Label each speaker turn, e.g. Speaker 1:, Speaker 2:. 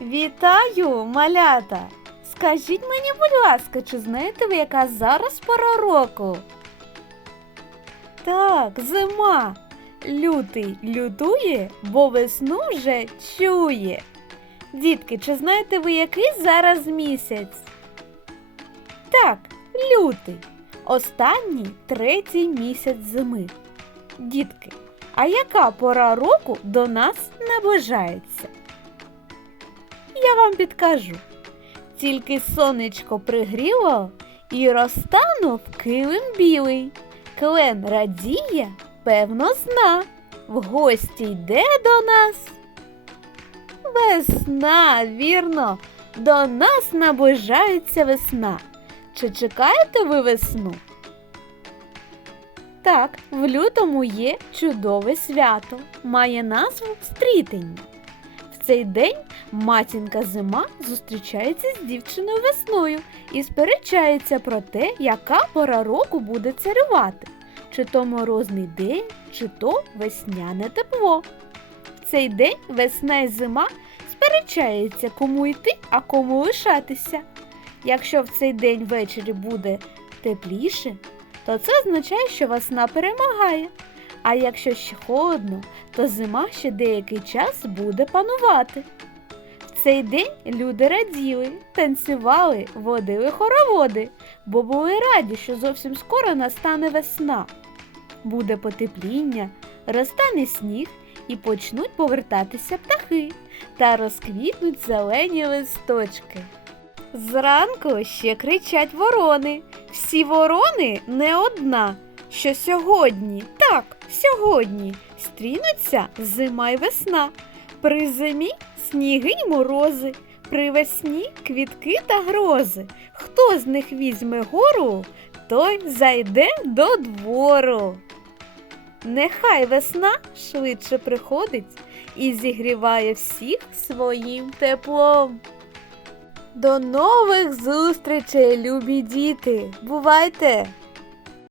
Speaker 1: Вітаю, малята! Скажіть мені, будь ласка, чи знаєте ви, яка зараз пора року? Так, зима. Лютий лютує, бо весну вже чує. Дітки, чи знаєте ви, який зараз місяць? Так, лютий. Останній третій місяць зими. Дітки, а яка пора року до нас наближається? Я вам підкажу. Тільки сонечко пригріло і розтанув килим білий. Клен радіє, певно, зна. В гості йде до нас. Весна, вірно, до нас наближається весна. Чи чекаєте ви весну? Так, в лютому є чудове свято, має назву Стрітення. Цей день матінка зима зустрічається з дівчиною весною і сперечається про те, яка пора року буде царювати, чи то морозний день, чи то весняне тепло. В цей день весна і зима сперечаються, кому йти, а кому лишатися. Якщо в цей день ввечері буде тепліше, то це означає, що весна перемагає. А якщо ще холодно, то зима ще деякий час буде панувати. В цей день люди раділи, танцювали, водили хороводи, бо були раді, що зовсім скоро настане весна. Буде потепління, розтане сніг і почнуть повертатися птахи та розквітнуть зелені листочки. Зранку ще кричать ворони. Всі ворони не одна. Що сьогодні, так, сьогодні стрінуться зима й весна. При зимі сніги й морози, при весні квітки та грози. Хто з них візьме гору, той зайде до двору. Нехай весна швидше приходить і зігріває всіх своїм теплом. До нових зустрічей, любі діти! Бувайте!